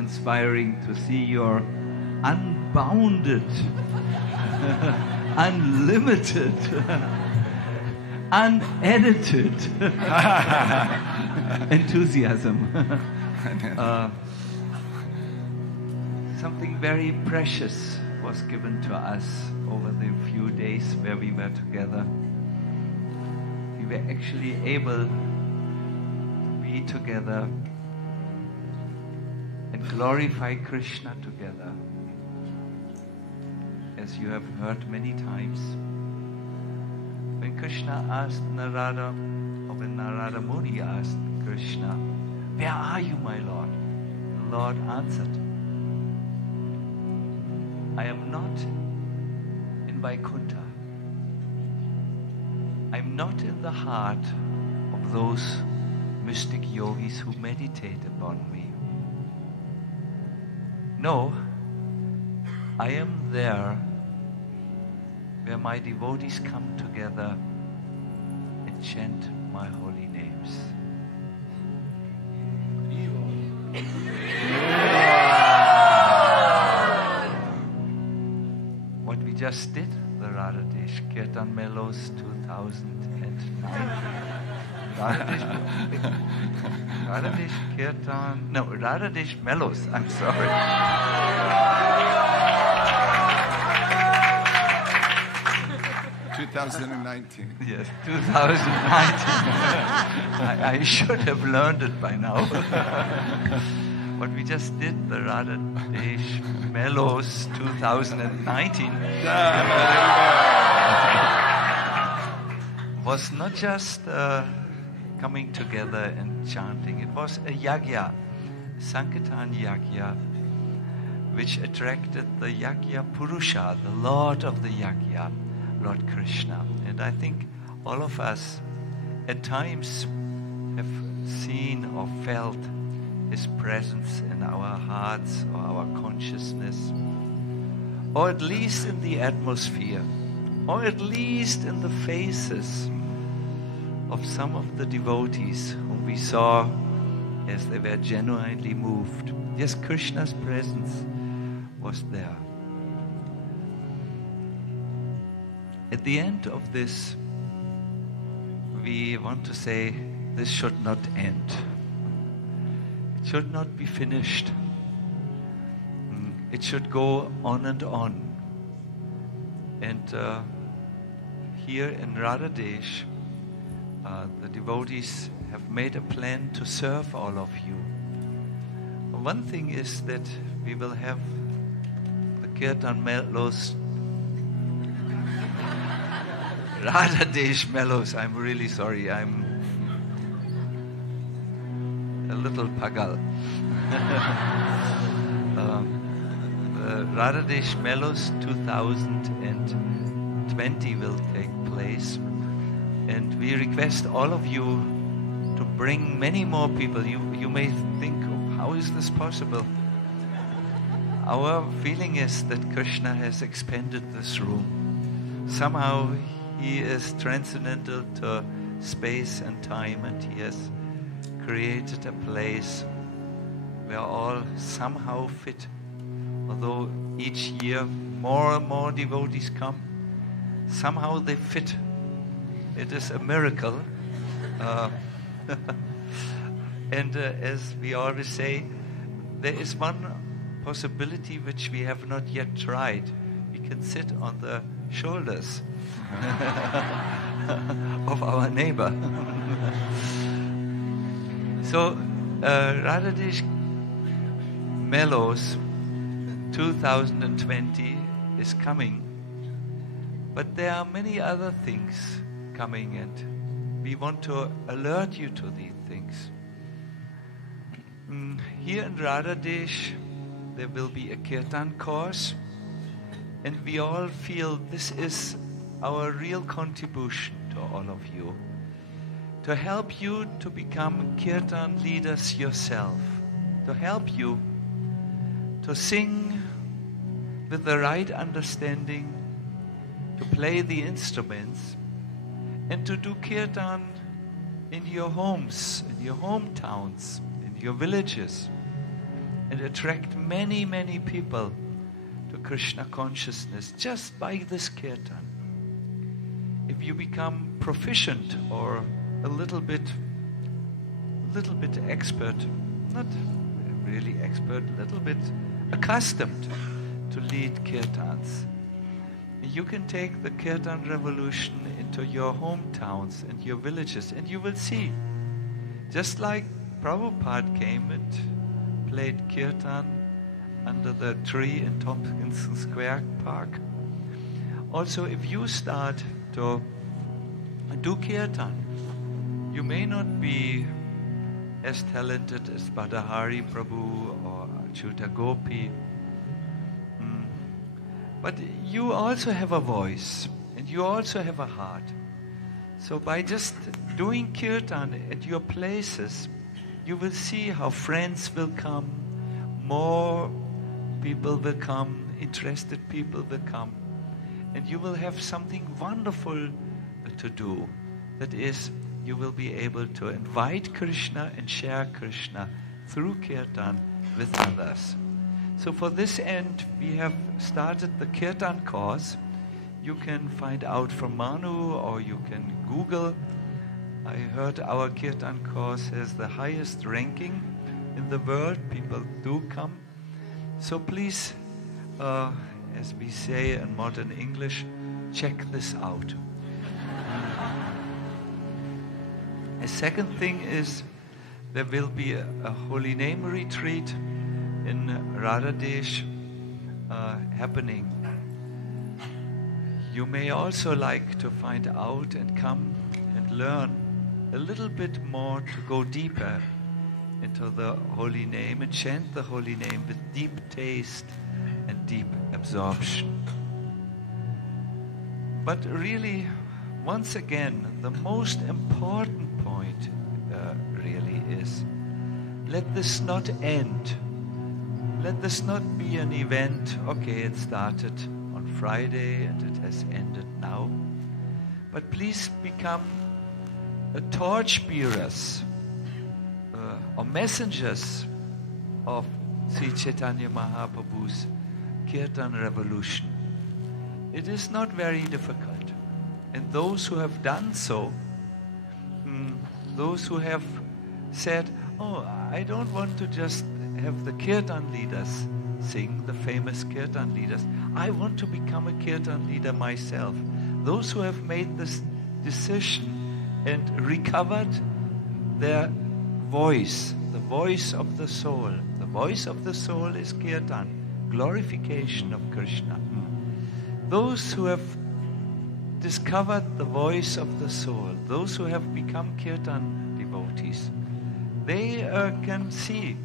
inspiring to see your unbounded, unlimited, unedited enthusiasm. Something very precious was given to us over the few days where we were together. We were actually able to be together and glorify Krishna together. As you have heard many times, when Krishna asked Narada, or when Narada Muni asked Krishna, "Where are you, my Lord?" The Lord answered, "I am not in Vaikuntha. I'm not in the heart of those mystic yogis who meditate upon me. No, I am there where my devotees come together and chant my holy names." What we just did, the Radhadesh Kirtan Mellows 2019. Radhadesh Mellows, I'm sorry. 2019. Yes, 2019. I should have learned it by now. What we just did, the Radhadesh Mellows 2019, was not just coming together and chanting. It was a yagya, Sankirtan yagya, which attracted the yagya Purusha, the Lord of the yagya, Lord Krishna. And I think all of us at times have seen or felt His presence in our hearts or our consciousness, or at least in the atmosphere, or at least in the faces of some of the devotees whom we saw as they were genuinely moved. Yes, Krishna's presence was there. At the end of this, we want to say this should not end. It should not be finished. It should go on and on. And here in Radhadesh, the devotees have made a plan to serve all of you. One thing is that we will have the Kirtan Mellows, Radhadesh Mellows. I'm really sorry, I'm a little pagal. The Radhadesh Mellows 2020 will take place, and we request all of you to bring many more people. You may think, oh, how is this possible? Our feeling is that Krishna has expanded this room. Somehow He is transcendental to space and time, and He has created a place where all somehow fit. Although each year more and more devotees come, somehow they fit. It is a miracle. And as we always say, there is one possibility which we have not yet tried. We can sit on the shoulders of our neighbor. So, Radhadesh Mellows 2020 is coming, but there are many other things coming, and we want to alert you to these things. Here in Radhadesh, there will be a kirtan course, and we all feel this is our real contribution to all of you, to help you to become kirtan leaders yourself, to help you to sing with the right understanding, to play the instruments, and to do kirtan in your homes, in your hometowns, in your villages, and attract many, many people to Krishna consciousness just by this kirtan. If you become proficient or a little bit expert, not really expert, a little bit accustomed to lead kirtans, you can take the kirtan revolution into your hometowns and your villages, and you will see, just like Prabhupada came and played kirtan under the tree in Tompkinson Square Park. Also, if you start to do kirtan, you may not be as talented as Badahari Prabhu or Achyuta Gopi, but you also have a voice and you also have a heart. So by just doing kirtan at your places, you will see how friends will come, more people will come, interested people will come, and you will have something wonderful to do. That is, you will be able to invite Krishna and share Krishna through kirtan with others. So for this end, we have started the kirtan course. You can find out from Manu, or you can Google. I heard our kirtan course has the highest ranking in the world. People do come. So please, as we say in modern English, check this out. A second thing is, there will be a holy name retreat in Radhadesh happening. You may also like to find out and come and learn a little bit more, to go deeper into the holy name and chant the holy name with deep taste and deep absorption. But really, once again, the most important point really is, let this not end. Let this not be an event, okay, it started on Friday and it has ended now. But please become a torch bearers or messengers of Sri Chaitanya Mahaprabhu's Kirtan revolution. It is not very difficult. And those who have done so, those who have said, oh, I don't want to just have the kirtan leaders sing, the famous kirtan leaders. I want to become a kirtan leader myself. Those who have made this decision and recovered their voice, the voice of the soul. The voice of the soul is kirtan, glorification of Krishna. Those who have discovered the voice of the soul, those who have become kirtan devotees, they can see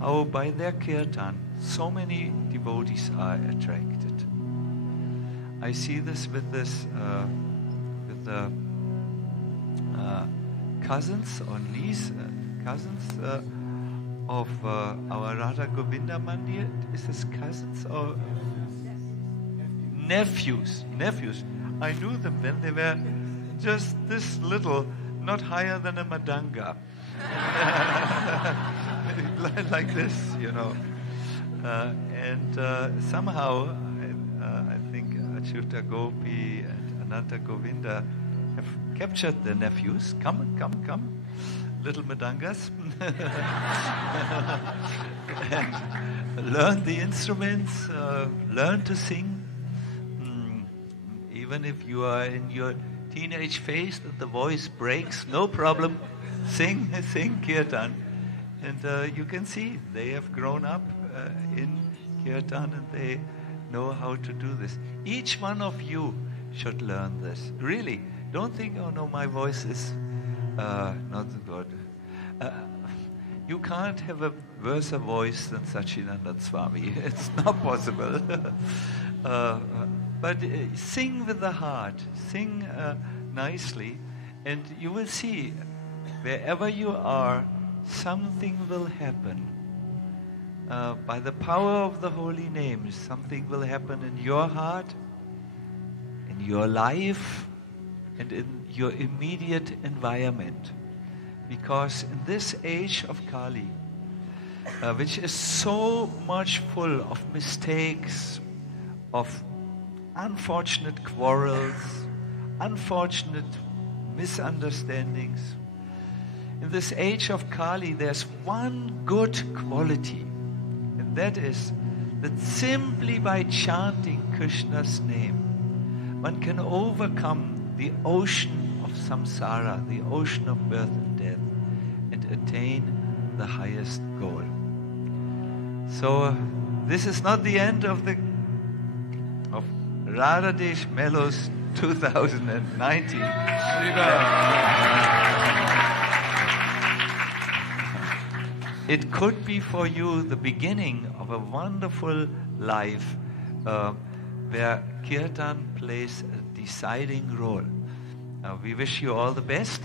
how by their kirtan so many devotees are attracted. I see this with the cousins or niece, cousins of our Radha Govinda Mandir. Is this cousins or nephews? Nephews. I knew them when they were just this little, not higher than a madanga. Like this, you know. And somehow, I think Achyuta Gopi and Ananta Govinda have captured the nephews. Come, little madangas. And learn the instruments, learn to sing. Even if you are in your teenage phase and the voice breaks, no problem. Sing kirtan. And you can see they have grown up in kirtan and they know how to do this. Each one of you should learn this. Really, don't think, oh no, my voice is not good. You can't have a worse voice than Sachinandan Swami. It's not possible. But sing with the heart, sing nicely, and you will see wherever you are, something will happen. By the power of the holy names, something will happen in your heart, in your life, and in your immediate environment. Because in this age of Kali, which is so much full of mistakes, of unfortunate quarrels, unfortunate misunderstandings. In this age of Kali, there's one good quality, and that is that simply by chanting Krishna's name, one can overcome the ocean of samsara, the ocean of birth and death, and attain the highest goal. So this is not the end of Radhadesh Mellows 2019. It could be for you the beginning of a wonderful life where kirtan plays a deciding role. We wish you all the best,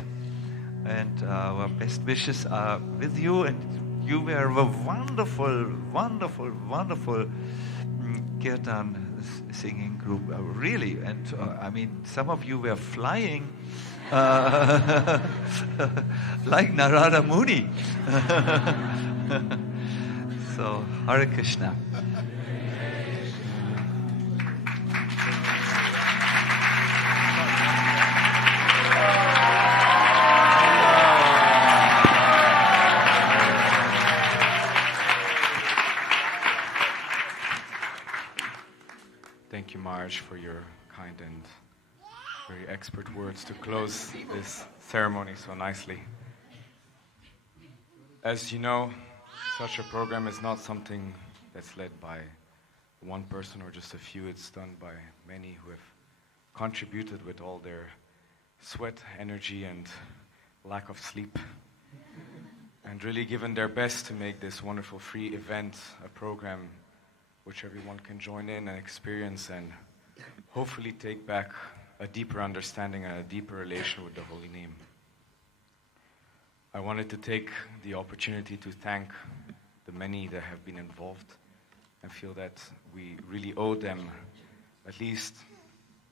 and our best wishes are with you, and you were a wonderful, wonderful, wonderful kirtan singing group, really. And I mean, some of you were flying like Narada Muni. So, Hare Krishna. Thank you, Marge, for your kind and very expert words to close this ceremony so nicely. As you know, such a program is not something that's led by one person or just a few. It's done by many who have contributed with all their sweat, energy, and lack of sleep, and really given their best to make this wonderful free event a program which everyone can join in and experience and hopefully take back a deeper understanding and a deeper relation with the holy name. I wanted to take the opportunity to thank the many that have been involved and feel that we really owe them at least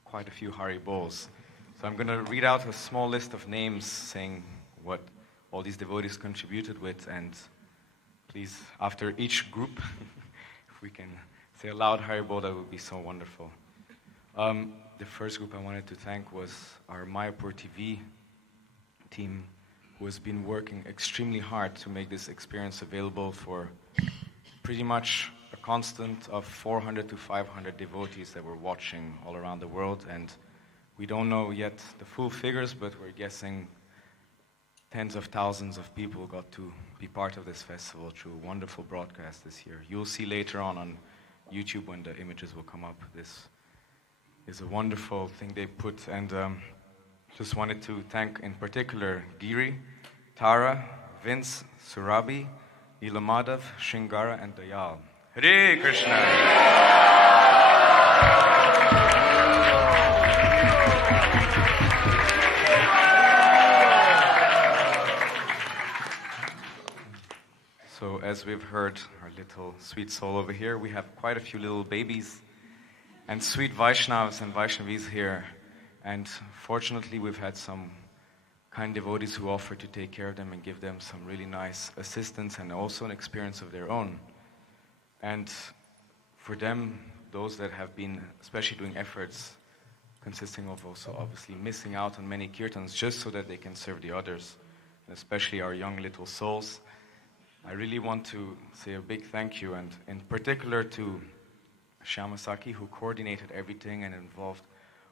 quite a few Haribols. So I'm going to read out a small list of names saying what all these devotees contributed with, and please, after each group, if we can say aloud Haribol, that would be so wonderful. The first group I wanted to thank was our Mayapur TV team, who has been working extremely hard to make this experience available for pretty much a constant of 400 to 500 devotees that were watching all around the world. And we don't know yet the full figures, but we're guessing tens of thousands of people got to be part of this festival through a wonderful broadcast this year. You'll see later on YouTube when the images will come up. This is a wonderful thing they put, and just wanted to thank in particular Giri, Tara, Vince, Surabhi, Nilamadav, Shingara, and Dayal. Hare Krishna! So as we've heard our little sweet soul over here, we have quite a few little babies and sweet Vaishnavas and Vaishnavis here. And fortunately, we've had some kind devotees who offered to take care of them and give them some really nice assistance and also an experience of their own. And for them, those that have been especially doing efforts consisting of also obviously missing out on many kirtans just so that they can serve the others, and especially our young little souls, I really want to say a big thank you, and in particular to Shyamasaki, who coordinated everything and involved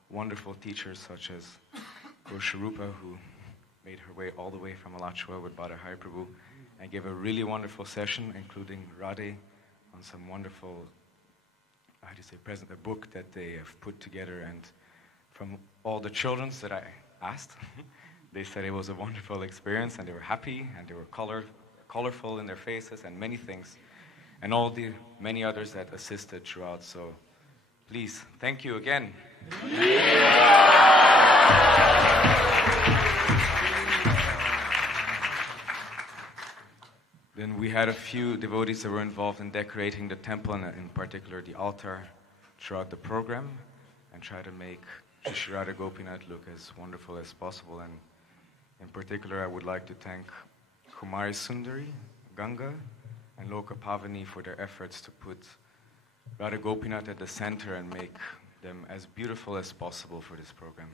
wonderful teachers such as Gosharupa, who made her way all the way from Alachua with Bhadra Hari Prabhu and gave a really wonderful session, including Radhe on some wonderful, a book that they have put together. And from all the children that I asked, they said it was a wonderful experience, and they were happy, and they were colorful in their faces, and many things, and all the many others that assisted throughout. So please, thank you again. Then we had a few devotees that were involved in decorating the temple, and in particular the altar, throughout the program, and try to make Shri Radha Gopinath look as wonderful as possible. And in particular, I would like to thank Kumari Sundari, Ganga, and Loka Pavani for their efforts to put Radha Gopinath at the center and make them as beautiful as possible for this program.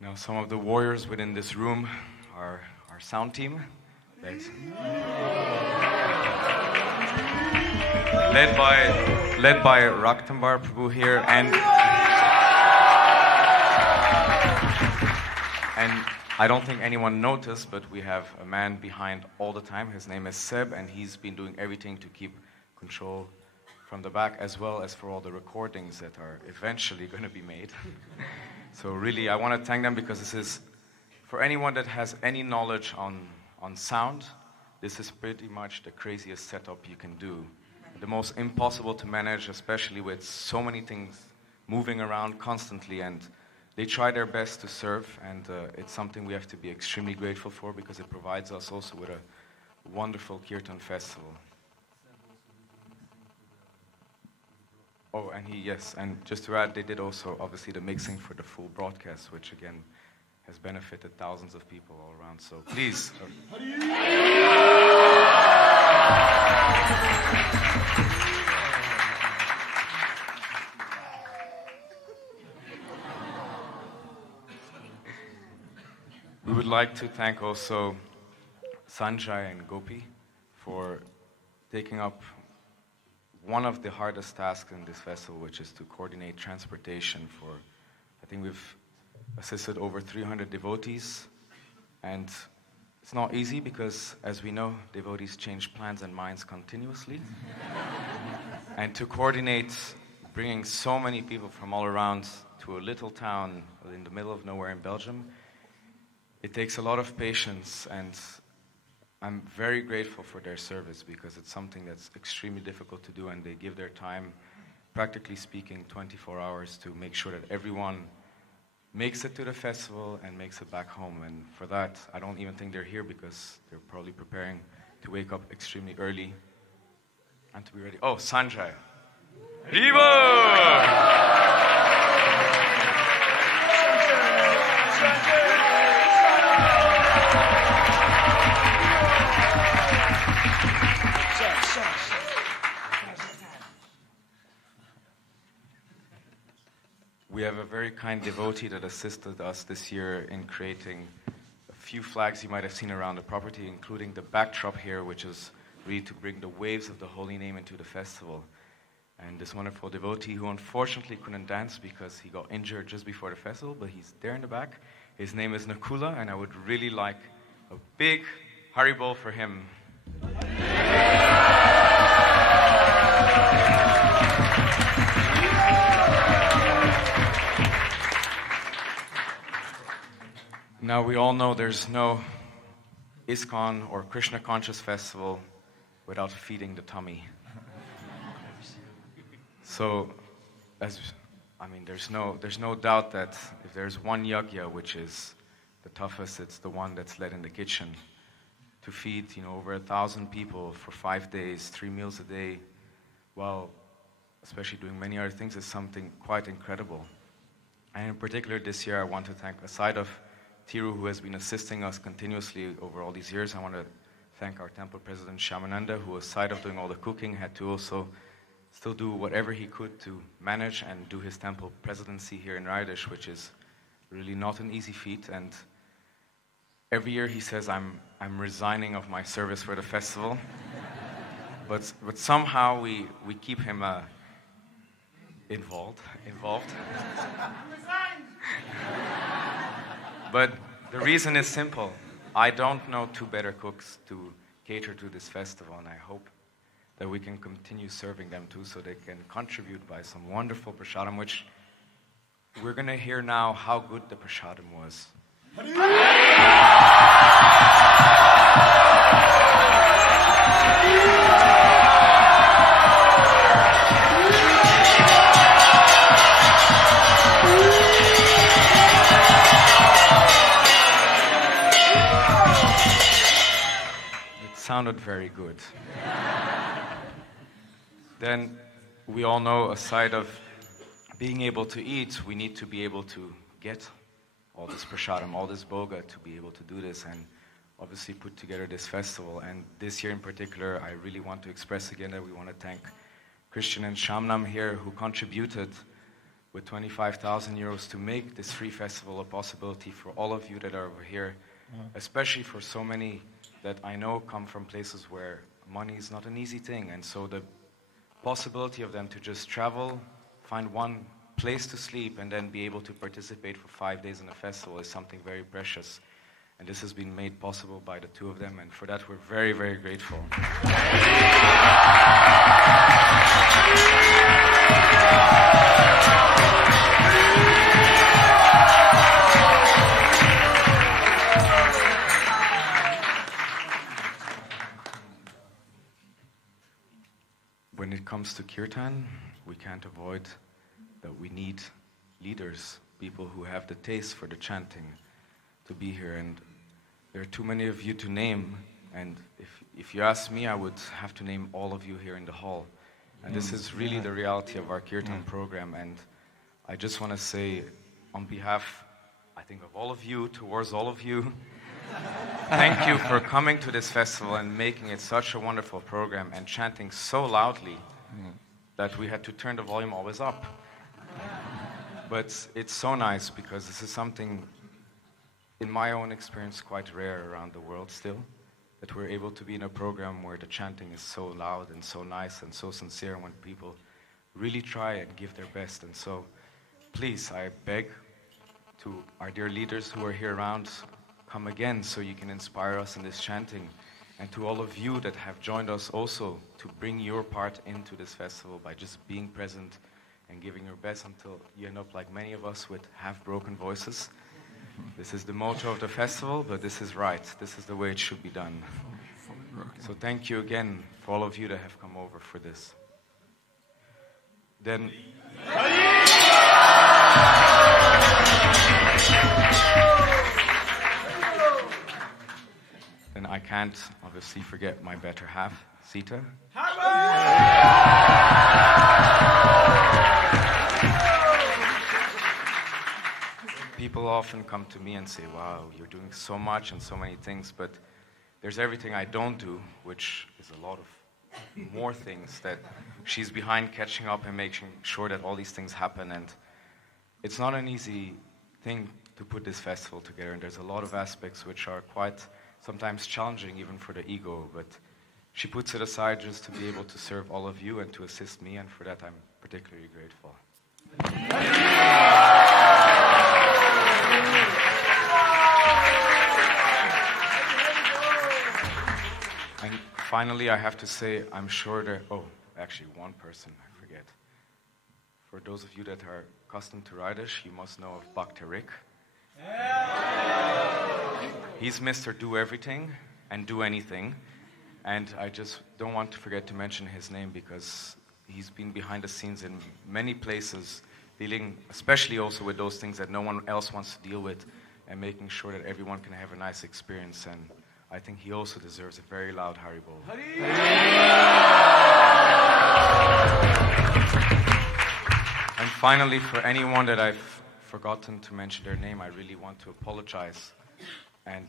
Now, some of the warriors within this room are our sound team, led by Raktambar Prabhu here, and I don't think anyone noticed, but we have a man behind all the time. His name is Seb, and he's been doing everything to keep control from the back, as well as for all the recordings that are eventually going to be made. So really, I want to thank them, because this is, for anyone that has any knowledge on sound, this is pretty much the craziest setup you can do. The most impossible to manage, especially with so many things moving around constantly, and they try their best to serve, and it's something we have to be extremely grateful for, because it provides us also with a wonderful Kirtan festival. Oh, and and just to add, they did also obviously the mixing for the full broadcast, which again has benefited thousands of people all around. So please. We would like to thank also Sanjay and Gopi for taking up one of the hardest tasks in this festival, which is to coordinate transportation for, I think we've assisted over 300 devotees, and it's not easy because, as we know, devotees change plans and minds continuously. And to coordinate bringing so many people from all around to a little town in the middle of nowhere in Belgium, it takes a lot of patience, and I'm very grateful for their service, because it's something that's extremely difficult to do, and they give their time, practically speaking, 24 hours to make sure that everyone makes it to the festival and makes it back home. And for that, I don't even think they're here, because they're probably preparing to wake up extremely early and to be ready. Oh, Sanjay. Viva! We have a very kind devotee that assisted us this year in creating a few flags you might have seen around the property, including the backdrop here, which is really to bring the waves of the holy name into the festival. And this wonderful devotee, who unfortunately couldn't dance because he got injured just before the festival, but he's there in the back. His name is Nakula, and I would really like a big Haribol for him. Now, we all know there's no ISKCON or Krishna Conscious Festival without feeding the tummy. So, there's no doubt that if there's one yagya which is the toughest, it's the one that's led in the kitchen. To feed, over 1,000 people for 5 days, 3 meals a day, while especially doing many other things, is something quite incredible. And in particular, this year, I want to thank, aside of Thiru, who has been assisting us continuously over all these years, I want to thank our temple president, Shamananda, who, aside of doing all the cooking, had to also still do whatever he could to manage and do his temple presidency here in Radhadesh, which is really not an easy feat. And every year he says, I'm resigning of my service for the festival. but somehow we keep him involved. But the reason is simple. I don't know two better cooks to cater to this festival, and I hope that we can continue serving them too, so they can contribute by some wonderful prasadam, which we're going to hear now how good the prasadam was. Sounded very good. Then we all know, aside of being able to eat, we need to be able to get all this prasadam, all this boga to be able to do this and obviously put together this festival. And this year in particular, I really want to express again that we want to thank Christian and Shamnam here who contributed with 25,000 euros to make this free festival a possibility for all of you that are over here, especially for so many that I know come from places where money is not an easy thing. And so the possibility of them to just travel, find one place to sleep, and then be able to participate for 5 days in a festival is something very precious. And this has been made possible by the two of them, and for that we're very, very grateful. When it comes to kirtan, we can't avoid that we need leaders, people who have the taste for the chanting, to be here. And there are too many of you to name, and if you ask me, I would have to name all of you here in the hall. And this is really the reality of our kirtan program. And I just want to say, on behalf, I think, of all of you, towards all of you, thank you for coming to this festival and making it such a wonderful program and chanting so loudly that we had to turn the volume always up. But it's so nice because this is something, in my own experience, quite rare around the world still, that we're able to be in a program where the chanting is so loud and so nice and so sincere when people really try and give their best. And so, please, I beg to our dear leaders who are here around, come again so you can inspire us in this chanting. And to all of you that have joined us also to bring your part into this festival by just being present and giving your best until you end up like many of us with half-broken voices. This is the motto of the festival, but this is right. This is the way it should be done. So thank you again for all of you that have come over for this. Then I can't obviously forget my better half, Sita. People often come to me and say, wow, you're doing so much and so many things, but there's everything I don't do, which is a lot of more things that she's behind catching up and making sure that all these things happen. And it's not an easy thing to put this festival together, and there's a lot of aspects which are quite sometimes challenging even for the ego, but she puts it aside just to be able to serve all of you and to assist me, and for that I'm particularly grateful. And finally, I have to say, I'm sure there... Oh, actually, one person, I forget. For those of you that are accustomed to Radhadesh, you must know of Bhakti Rick. He's Mr. Do Everything and Do Anything. And I just don't want to forget to mention his name because he's been behind the scenes in many places, dealing especially also with those things that no one else wants to deal with and making sure that everyone can have a nice experience. And I think he also deserves a very loud Haribol. And finally, for anyone that I've forgotten to mention their name, I really want to apologize. And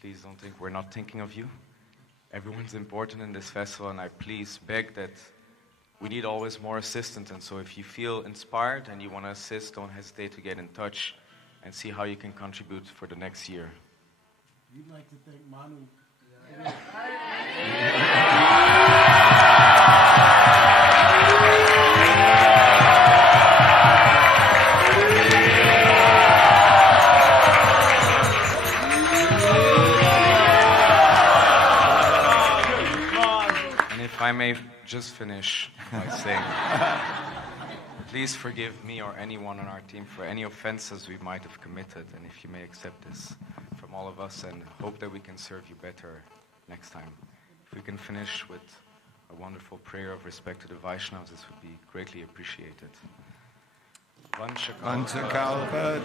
please don't think we're not thinking of you. Everyone's important in this festival, and I please beg that we need always more assistance. And so if you feel inspired and you want to assist, don't hesitate to get in touch and see how you can contribute for the next year. We'd like to thank Manu. If I may just finish by saying, please forgive me or anyone on our team for any offenses we might have committed, and if you may accept this from all of us, and hope that we can serve you better next time. If we can finish with a wonderful prayer of respect to the Vaishnavas, this would be greatly appreciated. Vanchakalpa